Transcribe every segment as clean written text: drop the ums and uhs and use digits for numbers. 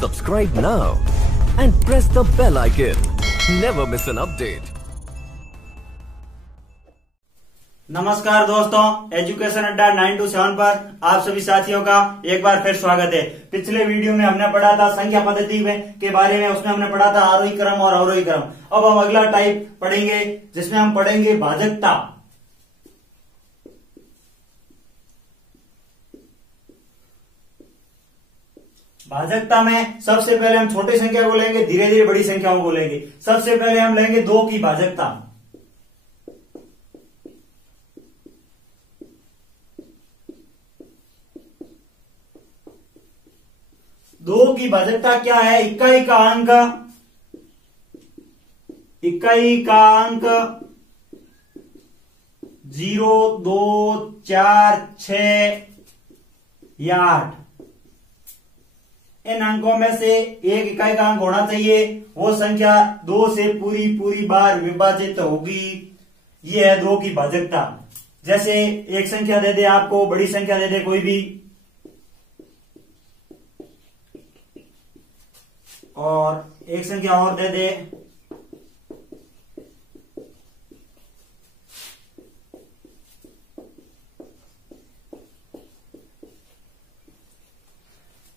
Subscribe now and press the bell icon. Never miss an update. नमस्कार दोस्तों, education अड्डा 9 to 7 पर आप सभी साथियों का एक बार फिर स्वागत है। पिछले वीडियो में हमने पढ़ा था संख्या पद्धति के बारे में, उसमें हमने पढ़ा था आरोही क्रम और अवरोही क्रम। अब हम अगला टाइप पढ़ेंगे जिसमें हम पढ़ेंगे भाजकता। भाजकता में सबसे पहले हम छोटी संख्या को लेंगे, धीरे धीरे बड़ी संख्याओं को लेंगे। सबसे पहले हम लेंगे 2 की भाजकता। दो की भाजकता क्या है? इकाई का अंक 0, 2, 4, 6 या 8। इन अंकों में से एक इकाई का अंक होना चाहिए, वो संख्या 2 से पूरी बार विभाजित होगी। ये है 2 की भाजकता। जैसे एक संख्या दे दे आपको, बड़ी संख्या दे दे कोई भी, और एक संख्या और दे दे,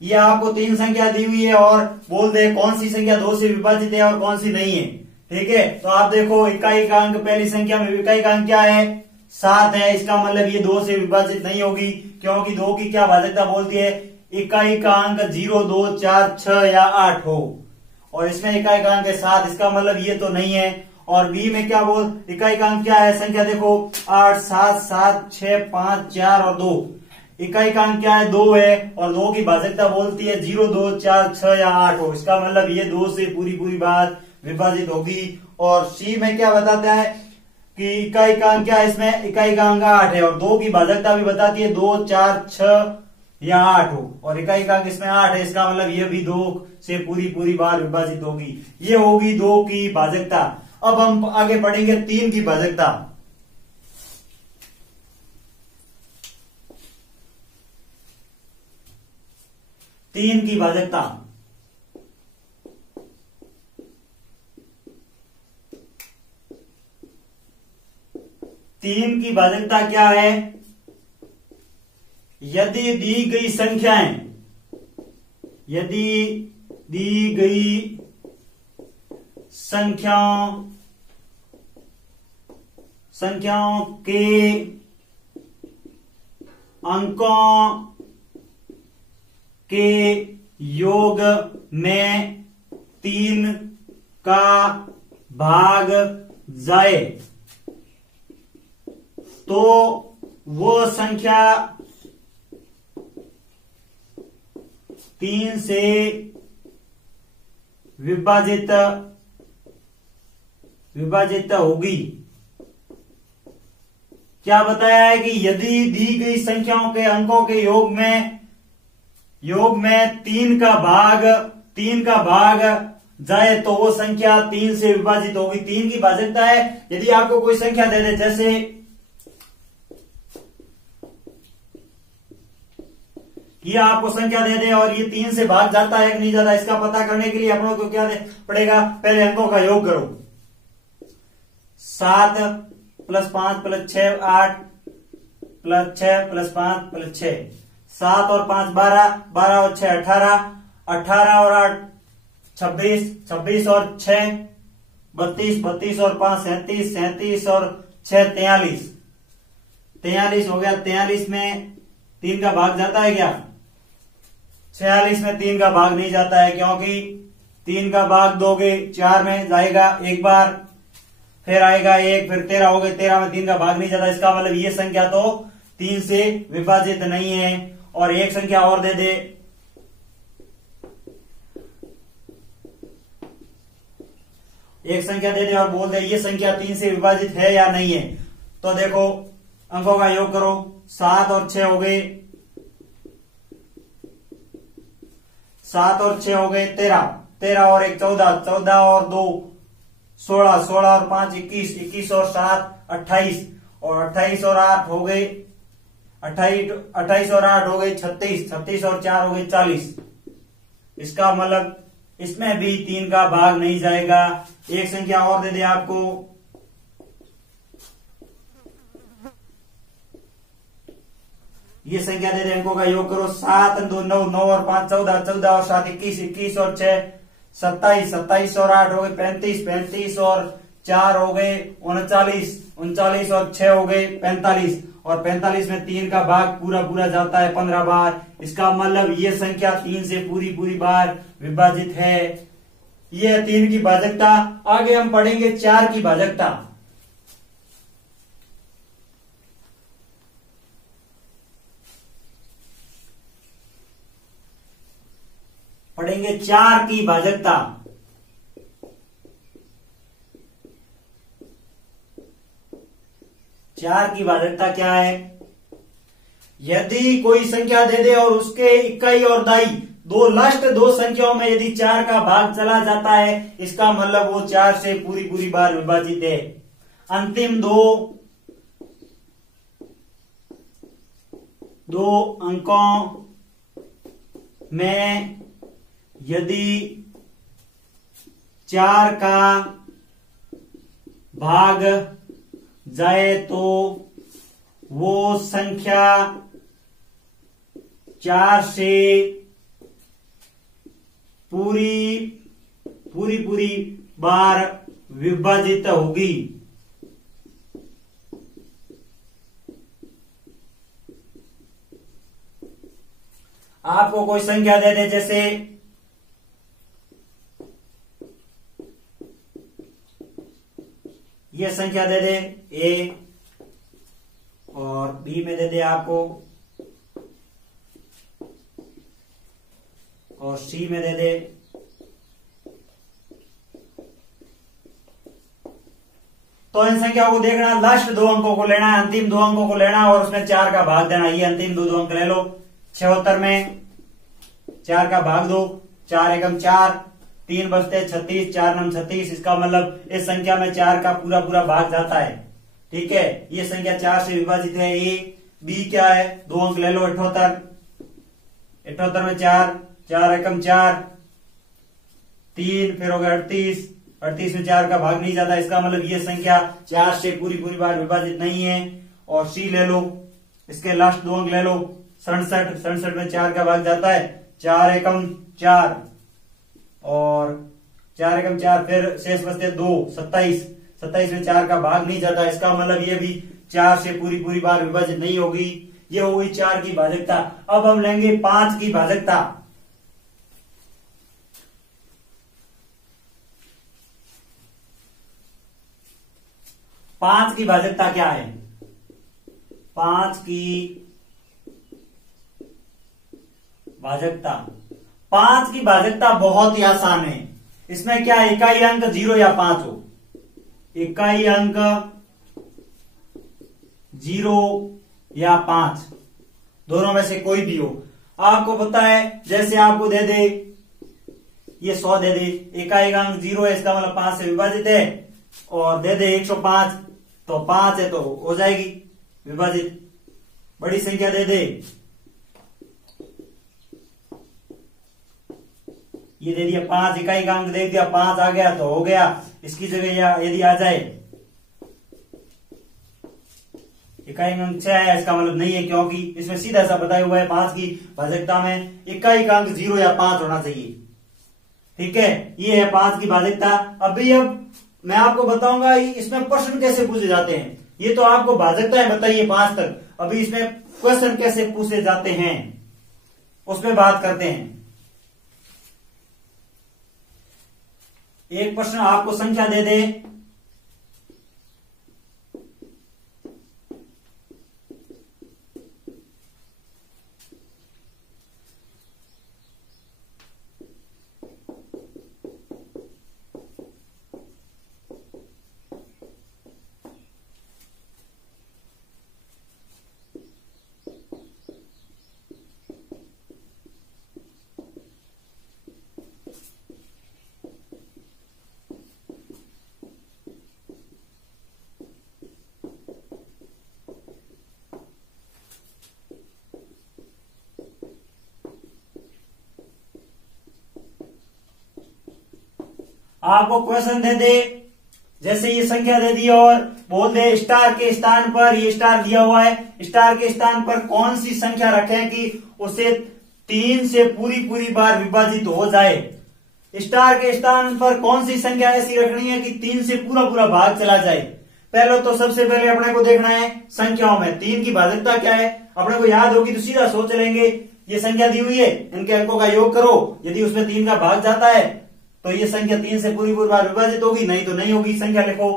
ये आपको 3 संख्या दी हुई है और बोल दे कौन सी संख्या 2 से विभाजित है और कौन सी नहीं है। ठीक है, तो आप देखो इकाई का अंक, पहली संख्या में इकाई का अंक क्या है? 7 है। इसका मतलब ये 2 से विभाजित नहीं होगी, क्योंकि 2 की क्या भाजकता बोलती है? इकाई का अंक 0, 2, 4, 6 या 8 हो, और इसमें इकाई का अंक है 7। इसका मतलब ये तो नहीं है। और बी में क्या बोल, इकाई का अंक क्या है? संख्या देखो 8, 7, 7, 6, 5, 4 और 2। इकाई का अंक क्या है? 2 है, और 2 की भाजकता बोलती है 0, 2, 4, 6 या 8 हो। इसका मतलब ये 2 से पूरी बार विभाजित होगी। और सी में क्या बताता है कि इकाई का अंक क्या है? इसमें इकाई का अंक 8 है, और 2 की भाजकता भी बताती है 2, 4, 6 या 8 हो, और इकाई का अंक इसमें 8 है। इसका मतलब ये भी 2 से पूरी बार विभाजित होगी। ये होगी 2 की भाजकता। अब हम आगे बढ़ेंगे 3 की भाजकता। तीन की भाजकता, तीन की भाजकता क्या है? यदि दी गई संख्याएं, यदि दी गई संख्याओं के अंकों के योग में 3 का भाग जाए तो वो संख्या 3 से विभाजित होगी। क्या बताया है कि यदि दी गई संख्याओं के अंकों के योग में 3 का भाग जाए तो वो संख्या 3 से विभाजित होगी। 3 की भाजकता है, यदि आपको कोई संख्या दे दे, जैसे ये आपको संख्या दे दे और ये 3 से भाग जाता है कि नहीं जाता, इसका पता करने के लिए अपनों को क्या पड़ेगा? पहले अंकों का योग करो। 7 + 5 + 6 8 + 6 + 5 + 6, 7 और 5 12, 12 और 6 18, 18 और 8 26, 26 और 6 32, 32 और 5 37, 37 और 6 43, 43 हो गया। 43 में 3 का भाग जाता है क्या? 46 में 3 का भाग नहीं जाता है, क्योंकि 3 का भाग दोगे 4 में जाएगा एक बार, फिर आएगा 1, फिर 13 हो गए। 13 में 3 का भाग नहीं जाता। इसका मतलब ये संख्या तो 3 से विभाजित नहीं है। और एक संख्या और दे दे, एक संख्या दे दे और बोल दे ये संख्या 3 से विभाजित है या नहीं है। तो देखो अंकों का योग करो, 7 और 6 हो गए, 7 और 6 हो गए 13, 13 और 1 14, 14 और 2 16, 16 और 5 21, 21 और 7 28, और 28 और 8 हो गए 28 और 8 हो गए 36, 36 और 4 हो गए 40। इसका मतलब इसमें भी 3 का भाग नहीं जाएगा। एक संख्या और दे दे आपको, ये संख्या दे दे, अंकों का योग करो, 7 2 9, 9 और 5 14, 14 और 7 21, 21 और 6 27, 27 और 8 हो गए 35, 35 और 4 हो गए 39, 39 और 6 हो गए 45, और 45 में 3 का भाग पूरा पूरा जाता है 15 बार। इसका मतलब ये संख्या 3 से पूरी पूरी बार विभाजित है। ये 3 की भाजकता। आगे हम पढ़ेंगे 4 की भाजकता। पढ़ेंगे 4 की भाजकता। चार की भाजकता क्या है? यदि कोई संख्या दे दे और उसके इकाई और दाई दो लास्ट दो संख्याओं में यदि 4 का भाग चला जाता है, इसका मतलब वो 4 से पूरी पूरी बार विभाजित है। अंतिम दो अंकों में यदि 4 का भाग जाए तो वो संख्या 4 से पूरी बार विभाजित होगी। आपको कोई संख्या दे दे, जैसे ये संख्या दे दे ए, और बी में दे दे आपको, और सी में दे दे, तो इन संख्याओं को देखना, लास्ट दो अंकों को लेना है, अंतिम दो अंकों को लेना और उसमें 4 का भाग देना। ये अंतिम दो अंक ले लो। 76 में 4 का भाग दो, 4 एकम 4, 3 बचते 36, 4 नम 36। इसका मतलब इस संख्या में 4 का पूरा पूरा भाग जाता है। ठीक है, ये संख्या 4 से विभाजित है। ए बी क्या है? 2 अंक ले लो। 78, 78 में 4, 4 एकम 4, 3 फिर हो गया 38, 38 में 4 का भाग नहीं जाता। इसका मतलब ये संख्या 4 से पूरी पूरी बार विभाजित नहीं है। और सी ले लो, इसके लास्ट 2 अंक ले लो। 67, 67 में 4 का भाग जाता है, 4 एकम 4, और 4 एकम 4 फिर शेष बचते 2, 27, 27 में 4 का भाग नहीं जाता। इसका मतलब ये भी 4 से पूरी पूरी बार विभाजित नहीं होगी। ये हो गई 4 की भाजकता। अब हम लेंगे 5 की भाजकता। 5 की भाजकता क्या है? 5 की भाजकता, 5 की भाजकता बहुत ही आसान है। इसमें क्या इकाई अंक 0 या 5 हो, इकाई अंक 0 या 5, दोनों में से कोई भी हो। आपको पता है, जैसे आपको दे दे ये 100 दे दे, इकाई अंक 0 है, इसका मतलब 5 से विभाजित है, और दे दे 105, तो 5 है तो हो जाएगी विभाजित। बड़ी संख्या दे दे, ये दे दिया 5, इकाई का अंक दे दिया 5 आ गया तो हो गया। इसकी जगह यदि आ जाए इकाई अंक 6 है, इसका मतलब नहीं है, क्योंकि इसमें सीधा सा बताया हुआ है 5 की भाजकता में इकाई का अंक 0 या 5 होना चाहिए। ठीक है, ये है 5 की भाजकता। अब मैं आपको बताऊंगा इसमें प्रश्न कैसे पूछे जाते हैं। ये तो आपको भाजकता है बताइए 5 तक, अभी इसमें क्वेश्चन कैसे पूछे जाते हैं उसमें बात करते हैं। एक प्रश्न आपको संख्या दे दे, आपको क्वेश्चन दे दे, जैसे ये संख्या दे दी और बोल दे स्टार के स्थान पर, ये स्टार दिया हुआ है, स्टार के स्थान पर कौन सी संख्या रखें कि उसे 3 से पूरी बार विभाजित हो जाए। स्टार के स्थान पर कौन सी संख्या ऐसी रखनी है कि 3 से पूरा भाग चला जाए। पहले तो सबसे पहले अपने को देखना है संख्याओं में 3 की भाजकता क्या है। अपने को याद होगी तो सीधा सोच लेंगे, ये संख्या दी हुई है, इनके अंकों का योग करो, यदि उसमें 3 का भाग जाता है तो ये संख्या 3 से पूरी बार विभाजित होगी, नहीं तो नहीं होगी। संख्या लिखो,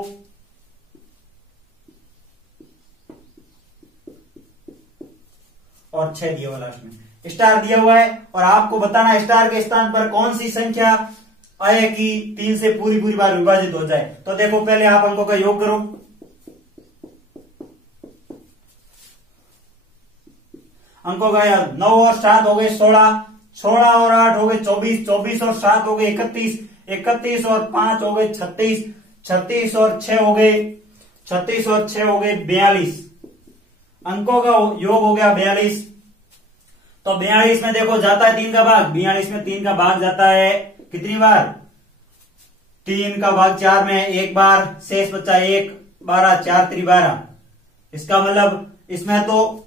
और 6 दिया हुआ लास्ट में, स्टार दिया हुआ है और आपको बताना है स्टार के स्थान पर कौन सी संख्या आए कि 3 से पूरी बार विभाजित हो जाए। तो देखो पहले आप अंकों का योग करो, अंकों का 9 और 7 हो गए 16, 16 और 8 हो गए 24, 24 और 7 हो गए 31, 31 और 5 हो गए 36, 36 और 6 हो गए 36 और 6 हो गए 42। अंकों का योग हो गया 42। तो 42 में देखो जाता है 3 का भाग, 42 में 3 का भाग जाता है कितनी बार, 3 का भाग 4 में एक बार, शेष बचा 1, 12, 4 3 12। इसका मतलब इसमें तो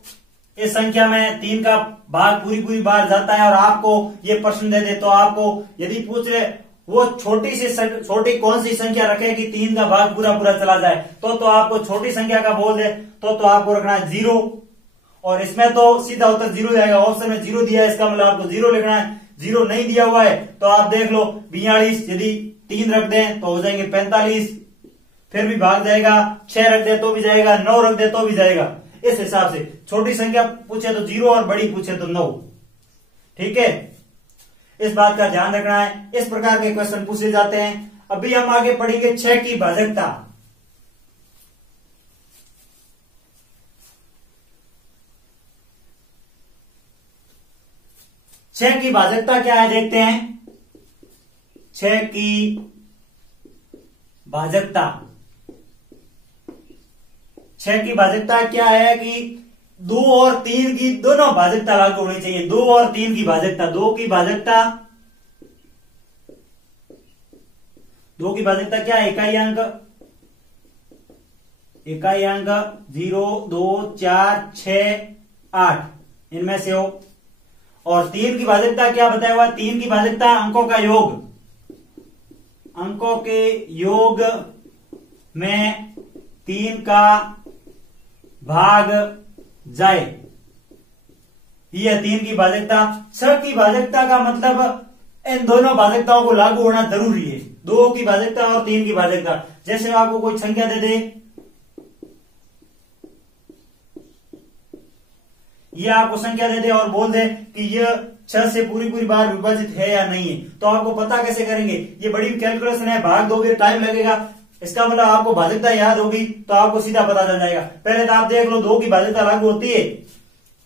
इस संख्या में 3 का भाग पूरी बार जाता है। और आपको ये प्रश्न दे दे तो आपको यदि पूछ ले वो छोटी से छोटी कौन सी संख्या रखे कि 3 का भाग पूरा चला जाए, तो आपको छोटी संख्या का बोल दे तो आपको रखना है 0, और इसमें तो सीधा उत्तर 0 जाएगा। ऑप्शन में 0 दिया है, इसका मतलब आपको 0 लिखना है। 0 नहीं दिया हुआ है तो आप देख लो 42, यदि 3 रख दें तो हो जाएंगे 45, फिर भी भाग जाएगा, 6 रख दे तो भी जाएगा, 9 रख दे तो भी जाएगा। इस हिसाब से छोटी संख्या पूछे तो 0 और बड़ी पूछे तो 9। ठीक है, इस बात का ध्यान रखना है। इस प्रकार के क्वेश्चन पूछे जाते हैं। अभी हम आगे पढ़ेंगे 6 की भाजकता। 6 की भाजकता क्या है देखते हैं। 6 की भाजकता, 6 की भाजकता क्या है कि 2 और 3 की दोनों भाजकता लागू होनी चाहिए। 2 और 3 की भाजकता, 2 की भाजकता क्या है, इकाई अंक 0, 2, 4, 6, 8 इनमें से हो। और 3 की भाजकता क्या बताया हुआ, 3 की भाजकता अंकों का योग, अंकों के योग में 3 का भाग जाए, यह 3 की भाजकता। 6 की भाजकता का मतलब इन दोनों भाजकताओं को लागू होना जरूरी है, 2 की भाजकता और 3 की भाजकता। जैसे आपको कोई संख्या दे दे, ये आपको संख्या दे दे और बोल दे कि यह 6 से पूरी बार विभाजित है या नहीं है, तो आपको पता कैसे करेंगे। ये बड़ी कैलकुलेशन है, भाग दोगे टाइम लगेगा। इसका मतलब आपको भाजकता याद होगी तो आपको सीधा पता चल जाएगा। पहले तो आप देख लो 2 की भाजकता लागू होती है,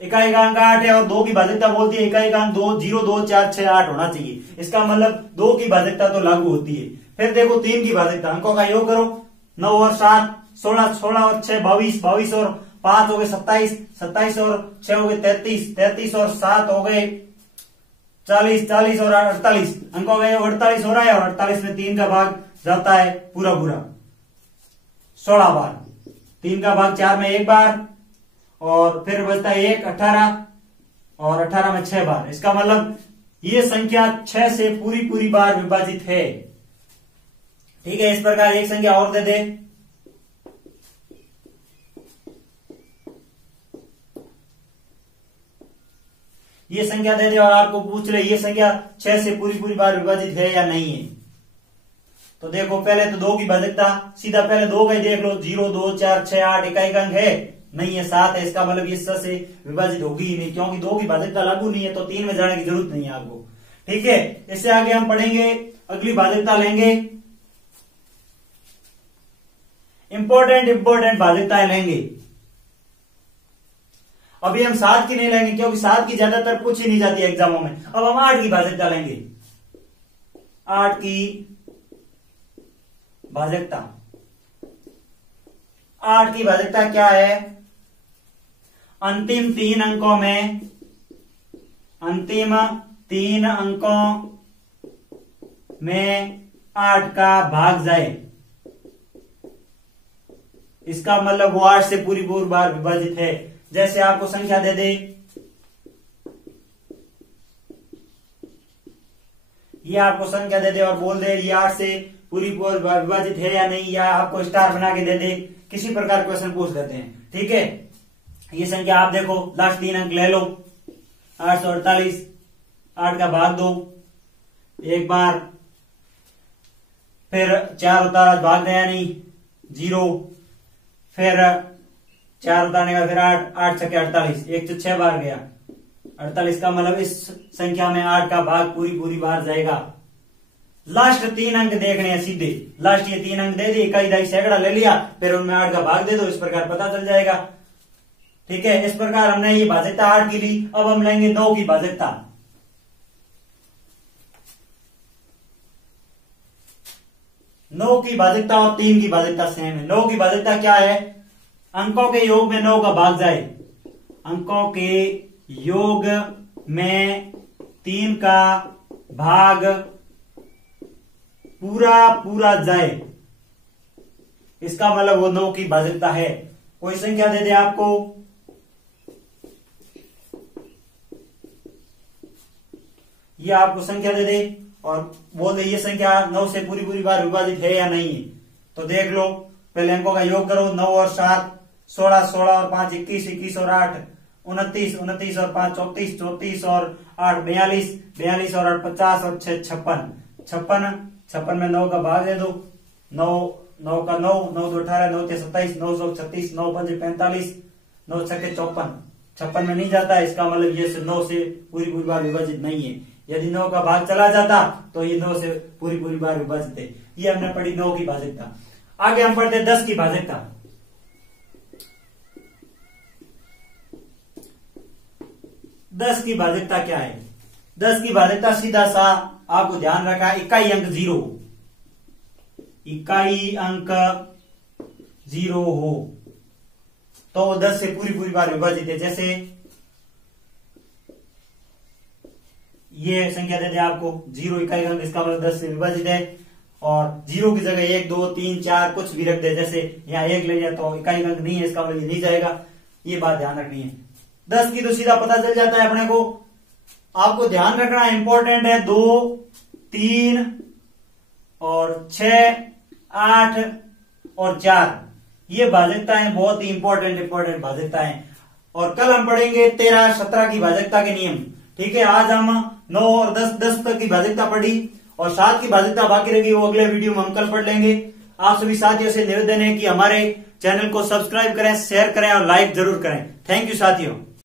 इकाई का अंक 8 है और 2 की भाजकता बोलती है इकाई का अंक 2, 0, 2, 4, 6, 8 होना चाहिए। इसका मतलब 2 की भाजकता तो लागू होती है। फिर देखो 3 की भाजकता, अंकों का योग करो, 9 और 7 16, 16 और 6 22, 22 और 5 हो गए 27, 27 और 6 हो गए 33, 33 और 7 हो गए 40, 40 और 48, अंकों का योग 48 हो रहा है। और 48 में 3 का भाग जाता है पूरा 16 बार, 3 का भाग 4 में एक बार, और फिर बचता है 1, 18, और 18 में 6 बार। इसका मतलब ये संख्या 6 से पूरी बार विभाजित है। ठीक है, इस प्रकार एक संख्या और दे दे, ये संख्या दे दे और आपको पूछ ले ये संख्या 6 से पूरी बार विभाजित है या नहीं है। तो देखो पहले तो 2 की भाजकता, सीधा पहले 2 का ही देख लो, 0, 2, 4, 6, 8 इकाई का अंक है नहीं है, 7 है। इसका मतलब ये 6 से विभाजित होगी ही नहीं, क्योंकि 2 की भाजकता लागू नहीं है, तो 3 में जाने की जरूरत नहीं है आपको। ठीक है, इससे आगे हम पढ़ेंगे, अगली भाजकता लेंगे, इंपॉर्टेंट भाजकताएं लेंगे। अभी हम 7 की नहीं लेंगे क्योंकि 7 की ज्यादातर पूछी नहीं जाती एग्जामों में। अब हम 8 की भाजकता लेंगे। 8 की भाजकता, 8 की भाजकता क्या है, अंतिम 3 अंकों में 8 का भाग जाए, इसका मतलब वो 8 से पूरी बार विभाजित है। जैसे आपको संख्या दे दे, ये आपको संख्या दे दे और बोल दे ये 8 से पूरी बार विभाजित है या नहीं, या आपको स्टार बना के दे दे, किसी प्रकार क्वेश्चन पूछ देते हैं। ठीक है, ये संख्या आप देखो, लास्ट 3 अंक ले लो, 848, 8 का भाग दो एक बार, फिर 4 उतारा, भाग गया नहीं, 0, फिर 4 उतारने का, फिर 8, 8 छके 48, 1 तो 6 बार गया, 48 का मतलब इस संख्या में 8 का भाग पूरी बार जाएगा। लास्ट 3 अंक देखने हैं सीधे, लास्ट ये 3 अंक दे दिए, इकाई दहाई सैकड़ा ले लिया, फिर उनमें 8 का भाग दे दो, इस प्रकार पता चल जाएगा। ठीक है, इस प्रकार हमने ये भाजकता 8 की ली। अब हम लेंगे 9 की भाजकता। 9 की भाजकता और 3 की भाजकता सेम है। 9 की भाजकता क्या है? अंकों के योग में 9 का भाग जाए, अंकों के योग में 3 का भाग पूरा जाए, इसका मतलब वो 9 की भाजकता है। कोई संख्या दे दे आपको, ये आपको संख्या दे दे और बोल दे ये संख्या 9 से पूरी बार विभाजित है या नहीं है। तो देख लो, पहले अंकों का योग करो, 9 और 7 16, 16 और 5 21, 21 और 8 29, 29 और 5 34, 34 और 8 42, 42 और 8 50 और 6 56, 56 में 9 का भाग दे दो, 9 का 9, 9 2 18, 9 3 27, 9 2 36, 9 5 45, 9 6 54, 56 में नहीं जाता, इसका मतलब ये 9 से पूरी बार विभाजित नहीं है। यदि 9 का भाग चला जाता तो ये 9 से पूरी बार विभाजित है। ये हमने पढ़ी 9 की भाजकता। आगे हम पढ़ते 10 की भाजकता। 10 की भाजकता क्या है? 10 की भाजकता सीधा सा आपको ध्यान रखा है, इकाई अंक 0, इकाई अंक 0 हो तो वो 10 से पूरी बार विभाजित है। जैसे ये संख्या दे दे आपको 0 इकाई अंक, इसका मतलब 10 से विभाजित है, और 0 की जगह 1 2 3 4 कुछ भी रख दे, जैसे यहाँ 1 ले लिया तो इकाई अंक नहीं है, इसका मतलब नहीं जाएगा। ये बात ध्यान रखनी है। 10 की तो सीधा पता चल जाता है अपने को। आपको ध्यान रखना इंपॉर्टेंट है, 2 3 और 6 8 और 4, ये भाजकताएं बहुत ही इंपॉर्टेंट भाजकताएं। और कल हम पढ़ेंगे 13 17 की भाजकता के नियम। ठीक है, आज हम 9 और 10 तक की भाजकता पढ़ी और 7 की भाजकता बाकी रहेगी, वो अगले वीडियो में हम कल पढ़ लेंगे। आप सभी साथियों से निवेदन है कि हमारे चैनल को सब्सक्राइब करें, शेयर करें और लाइक जरूर करें। थैंक यू साथियों।